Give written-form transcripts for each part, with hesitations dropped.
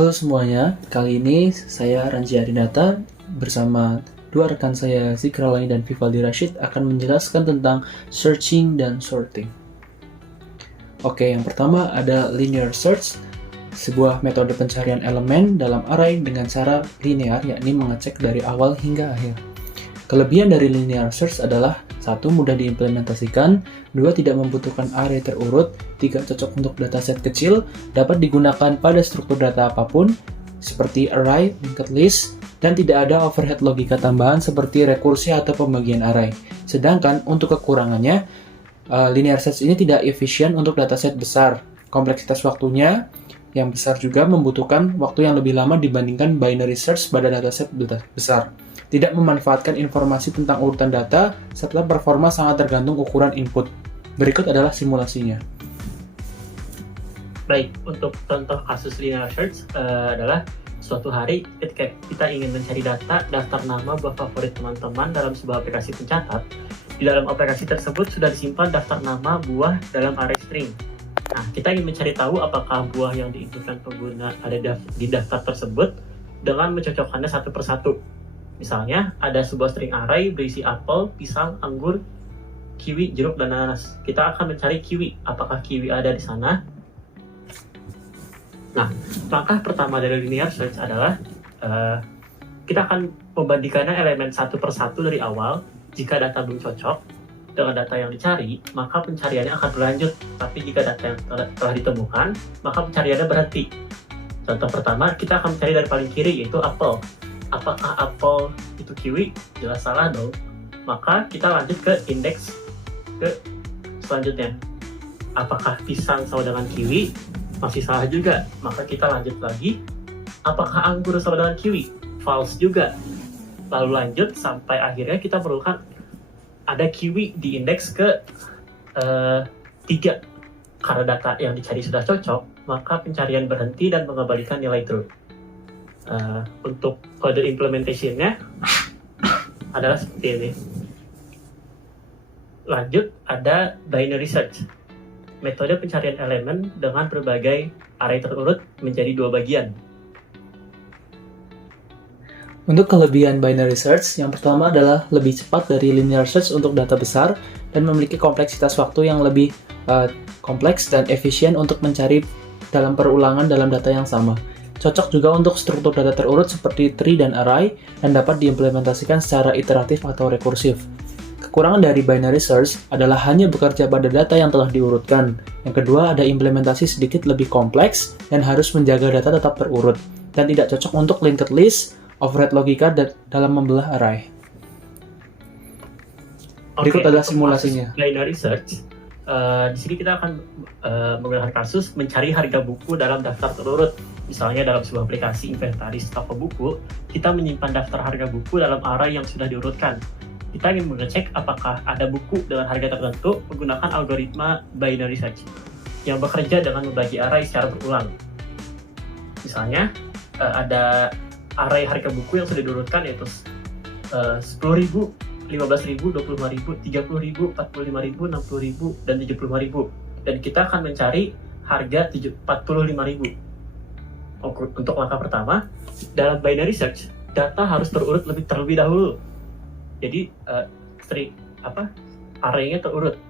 Halo semuanya, kali ini saya Ranji Arinata bersama dua rekan saya Zikra Lain dan Vivaldi Rashid akan menjelaskan tentang searching dan sorting. Oke, yang pertama ada linear search, sebuah metode pencarian elemen dalam array dengan cara linear, yakni mengecek dari awal hingga akhir. Kelebihan dari linear search adalah 1. Mudah diimplementasikan, 2. Tidak membutuhkan array terurut, 3. Cocok untuk dataset kecil, dapat digunakan pada struktur data apapun, seperti array, linked list, dan tidak ada overhead logika tambahan seperti rekursi atau pembagian array. Sedangkan untuk kekurangannya, linear search ini tidak efisien untuk dataset besar. Kompleksitas waktunya yang besar juga membutuhkan waktu yang lebih lama dibandingkan binary search pada dataset besar. Tidak memanfaatkan informasi tentang urutan data, serta performa sangat tergantung ukuran input. Berikut adalah simulasinya. Baik, untuk contoh kasus linear search adalah suatu hari ketika kita ingin mencari daftar nama buah favorit teman-teman dalam sebuah aplikasi pencatat. Di dalam aplikasi tersebut sudah disimpan daftar nama buah dalam array string. Nah, kita ingin mencari tahu apakah buah yang diinputkan pengguna ada di daftar tersebut dengan mencocokkannya satu persatu. Misalnya, ada sebuah string array berisi apel, pisang, anggur, kiwi, jeruk, dan nanas. Kita akan mencari kiwi. Apakah kiwi ada di sana? Nah, langkah pertama dari linear search adalah kita akan membandingkannya elemen satu persatu dari awal. Jika data belum cocok dengan data yang dicari, maka pencariannya akan berlanjut. Tapi jika data yang telah ditemukan, maka pencariannya berhenti. Contoh pertama, kita akan mencari dari paling kiri, yaitu apel. Apakah apel itu kiwi? Jelas salah dong. Maka kita lanjut ke indeks ke selanjutnya. Apakah pisang sama dengan kiwi? Masih salah juga. Maka kita lanjut lagi. Apakah anggur sama dengan kiwi? False juga. Lalu lanjut sampai akhirnya kita perlukan ada kiwi di indeks ke 3. Karena data yang dicari sudah cocok, maka pencarian berhenti dan mengembalikan nilai true. Untuk kode implementation-nya adalah seperti ini. Lanjut, ada binary search, metode pencarian elemen dengan berbagai array terurut menjadi 2 bagian. Untuk kelebihan binary search, yang pertama adalah lebih cepat dari linear search untuk data besar dan memiliki kompleksitas waktu yang lebih kompleks dan efisien untuk mencari dalam perulangan dalam data yang sama. Cocok juga untuk struktur data terurut seperti tree dan array dan dapat diimplementasikan secara iteratif atau rekursif. Kekurangan dari binary search adalah hanya bekerja pada data yang telah diurutkan. Yang kedua, ada implementasi sedikit lebih kompleks dan harus menjaga data tetap terurut, dan tidak cocok untuk linked list, overhead logika dalam membelah array. Berikut adalah simulasinya. Binary search. Di sini kita akan menggunakan kasus mencari harga buku dalam daftar terurut. Misalnya dalam sebuah aplikasi inventaris toko buku, kita menyimpan daftar harga buku dalam array yang sudah diurutkan. Kita ingin mengecek apakah ada buku dengan harga tertentu menggunakan algoritma binary search yang bekerja dengan membagi array secara berulang. Misalnya, ada array harga buku yang sudah diurutkan, yaitu 10.000, 15.000, 25.000, 30.000, 45.000, 60.000, dan 75.000. Dan kita akan mencari harga 45.000. Untuk langkah pertama, dalam binary search, data harus terurut terlebih dahulu. Jadi, array-nya terurut.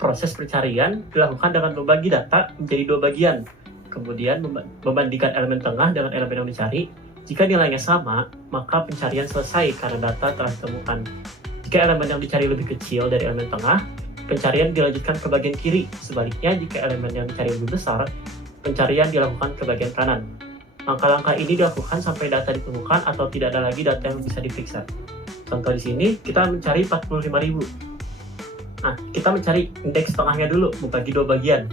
Proses pencarian dilakukan dengan membagi data menjadi 2 bagian. Kemudian membandingkan elemen tengah dengan elemen yang dicari. Jika nilainya sama, maka pencarian selesai karena data telah ditemukan. Jika elemen yang dicari lebih kecil dari elemen tengah, pencarian dilanjutkan ke bagian kiri. Sebaliknya, jika elemen yang dicari lebih besar, pencarian dilakukan ke bagian kanan. Langkah-langkah ini dilakukan sampai data ditemukan atau tidak ada lagi data yang bisa diperiksa. Contoh di sini, kita mencari 45.000. Nah, kita mencari indeks tengahnya dulu, membagi 2 bagian.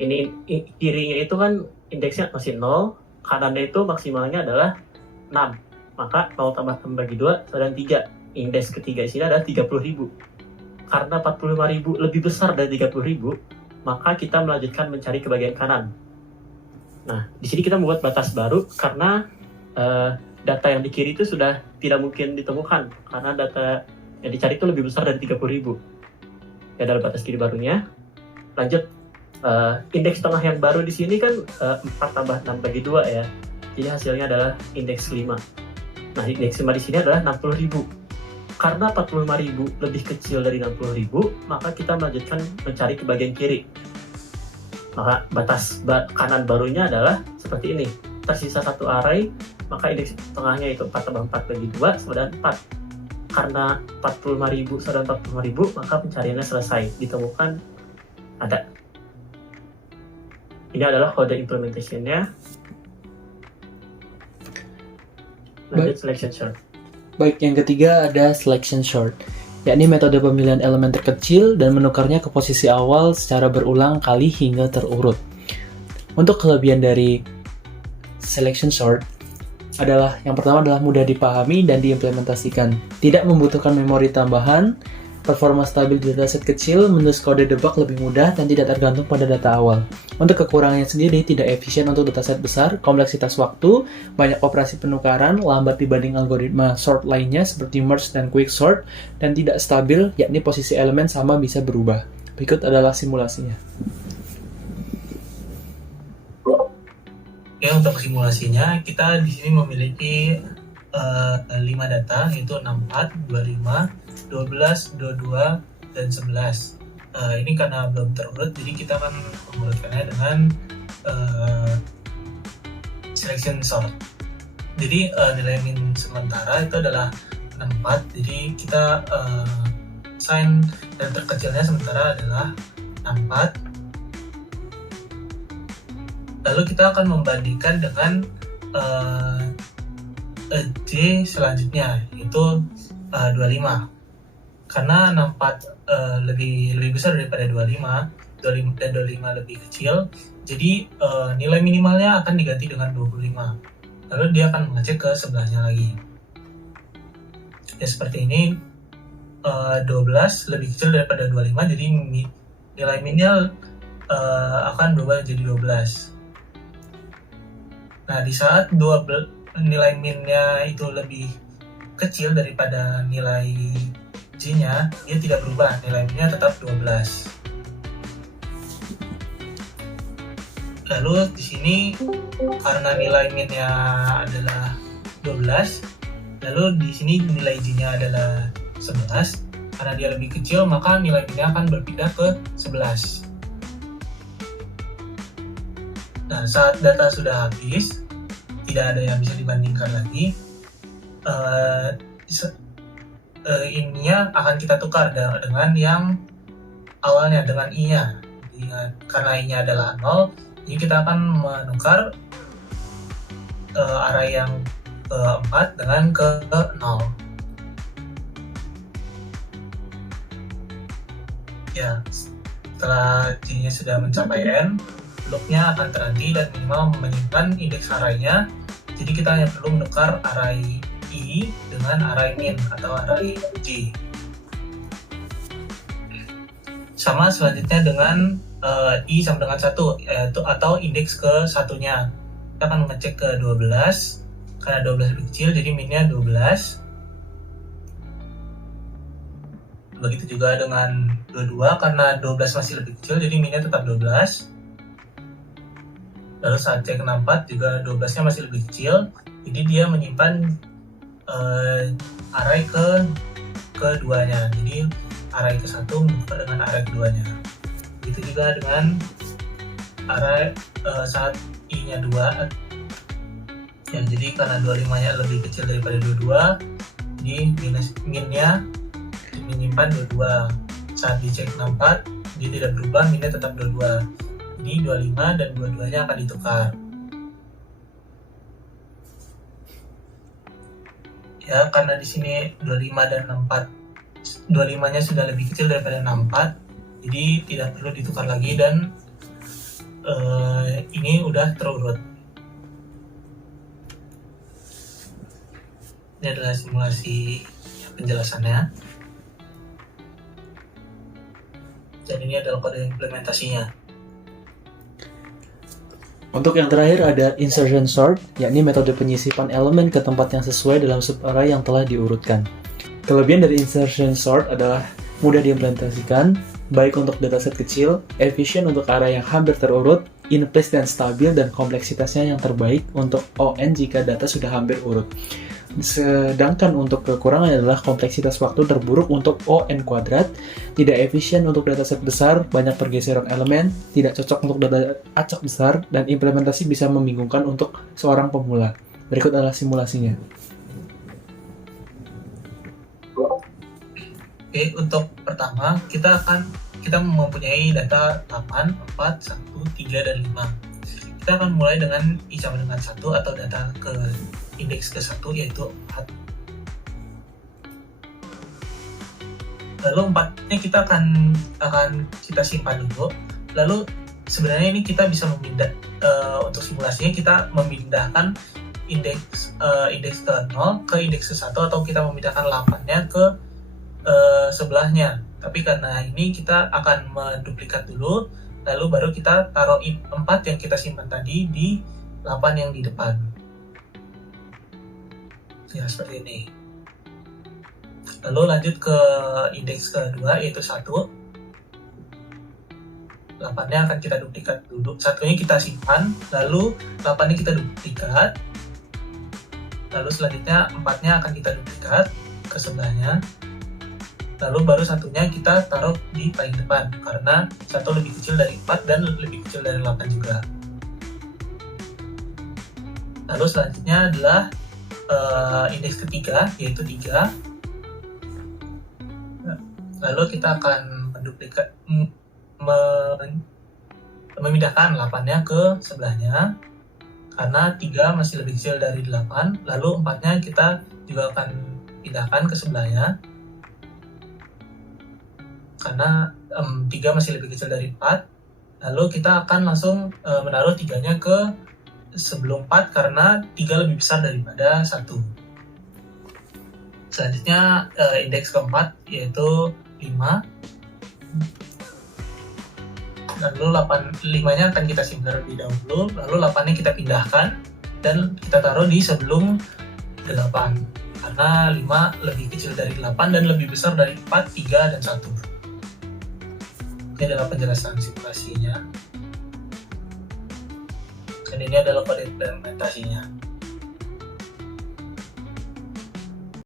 Ini kirinya itu kan indeksnya masih 0, kanannya itu maksimalnya adalah 6. Maka 0 tambah membagi 2, dan 3. Indeks ketiga di sini adalah 30.000. Karena 45.000 lebih besar dari 30.000, maka kita melanjutkan mencari ke bagian kanan. Nah, di sini kita membuat batas baru karena data yang di kiri itu sudah tidak mungkin ditemukan karena data yang dicari itu lebih besar dari 30.000. Ya, dalam batas kiri barunya. Lanjut, Indeks tengah yang baru di sini kan 4 tambah 6 bagi 2 ya. Jadi hasilnya adalah indeks 5. Nah, indeks 5 di sini adalah 60.000. Karena 45.000 lebih kecil dari 60.000, maka kita melanjutkan mencari ke bagian kiri. Maka batas kanan barunya adalah seperti ini. Tersisa satu array, maka indeks tengahnya itu 4 tambah 4 bagi 2 sama dengan 4. Karena 45.000 sama dengan 45.000, maka pencariannya selesai. Ditemukan ada. Ini adalah kode implementation-nya. Lanjut selection sort. Baik, yang ketiga ada selection sort, yakni metode pemilihan elemen terkecil dan menukarnya ke posisi awal secara berulang kali hingga terurut. Untuk kelebihan dari selection sort adalah yang pertama adalah mudah dipahami dan diimplementasikan, tidak membutuhkan memori tambahan, performa stabil di dataset kecil, menulis kode debug lebih mudah dan tidak tergantung pada data awal. Untuk kekurangannya sendiri, tidak efisien untuk dataset besar, kompleksitas waktu, banyak operasi penukaran, lambat dibanding algoritma sort lainnya seperti merge dan quick sort, dan tidak stabil, yakni posisi elemen sama bisa berubah. Berikut adalah simulasinya. Oke, untuk simulasinya kita di sini memiliki 5 data, yaitu 64, 25, 12, 22, dan 11. Ini karena belum terurut, jadi kita akan mengurutkannya dengan selection sort. Jadi nilai min sementara itu adalah 64, jadi kita sign dan terkecilnya sementara adalah 64. Lalu kita akan membandingkan dengan J selanjutnya, yaitu 25. Karena 64 lebih besar daripada 25 dan 25 lebih kecil, jadi nilai minimalnya akan diganti dengan 25. Lalu dia akan mengecek ke sebelahnya lagi. Ya seperti ini, 12 lebih kecil daripada 25, jadi nilai minnya akan berubah menjadi 12. Nah, di saat nilai minnya itu lebih kecil daripada nilai J-nya, dia tidak berubah, nilai minnya tetap 12. Lalu di sini karena nilai minnya adalah 12, lalu di sini nilai J-nya adalah 11. Karena dia lebih kecil, maka nilai minnya akan berpindah ke 11. Nah, saat data sudah habis, tidak ada yang bisa dibandingkan lagi, ininya akan kita tukar dengan yang awalnya, dengan I-nya. Karena I-nya adalah 0, jadi kita akan menukar array yang ke-4 dengan ke-0. Ya, setelah J-nya sudah mencapai N, loopnya akan terhenti dan minimal menyimpan indeks array-nya. Jadi kita hanya perlu menukar array I dengan array min atau array J. Sama selanjutnya dengan I sama dengan 1, atau indeks ke satunya. Kita akan ngecek ke 12, karena 12 lebih kecil jadi minnya 12. Begitu juga dengan 22, karena 12 masih lebih kecil jadi minnya tetap 12. Lalu saat cek 64 juga 12-nya masih lebih kecil, jadi dia menyimpan array keduanya. Jadi array ke-1 menukar dengan array keduanya. Begitu juga dengan array saat I-nya 2. Ya, jadi karena 25-nya lebih kecil daripada 22, jadi minnya menyimpan 22. Saat dicek 64, dia tidak berubah, minnya tetap 22. Jadi 25 dan 22-nya akan ditukar. Ya, karena di sini 25 dan 64, 25-nya sudah lebih kecil daripada 64, jadi tidak perlu ditukar lagi dan ini udah terurut. Ini adalah simulasi penjelasannya. Dan ini adalah kode implementasinya. Untuk yang terakhir ada insertion sort, yakni metode penyisipan elemen ke tempat yang sesuai dalam subarray yang telah diurutkan. Kelebihan dari insertion sort adalah mudah diimplementasikan, baik untuk dataset kecil, efisien untuk area yang hampir terurut, in place dan stabil, dan kompleksitasnya yang terbaik untuk ON jika data sudah hampir urut. Sedangkan untuk kekurangan adalah kompleksitas waktu terburuk untuk ON kuadrat, tidak efisien untuk dataset besar, banyak pergeseran elemen, tidak cocok untuk data acak besar, dan implementasi bisa membingungkan untuk seorang pemula. Berikut adalah simulasinya. Oke, untuk pertama kita mempunyai data 8, 4, 1, 3, dan 5. Kita akan mulai dengan sama dengan 1 atau data ke indeks ke 1 yaitu 4. Lalu 4-nya kita akan kita simpan dulu. Lalu sebenarnya ini kita bisa memindah untuk simulasinya kita memindahkan indeks ke 0 ke indeks ke 1 atau kita memindahkan 8-nya ke sebelahnya. Tapi karena ini kita akan menduplikat dulu, lalu baru kita taruh 4 yang kita simpan tadi di 8 yang di depan. Ya, seperti ini. Lalu lanjut ke indeks kedua yaitu 1. 8-nya akan kita duplikat dulu. 1-nya kita simpan, lalu 8-nya kita duplikat. Lalu selanjutnya 4-nya akan kita duplikat ke sebelahnya. Lalu baru 1-nya kita taruh di paling depan karena 1 lebih kecil dari 4 dan lebih kecil dari 8 juga. Lalu selanjutnya adalah indeks ketiga yaitu 3. Lalu kita akan memindahkan 8-nya ke sebelahnya karena 3 masih lebih kecil dari 8. Lalu 4-nya kita juga akan pindahkan ke sebelahnya karena 3 masih lebih kecil dari 4. Lalu kita akan langsung menaruh 3-nya ke sebelum 4 karena 3 lebih besar daripada 1. Selanjutnya indeks keempat yaitu 5. Lalu 5-nya akan kita simpan terlebih dahulu, lalu 8-nya kita pindahkan dan kita taruh di sebelum 8 karena 5 lebih kecil dari 8 dan lebih besar dari 4, 3, dan 1. Ini adalah penjelasan simulasinya dan ini adalah kode implementasinya.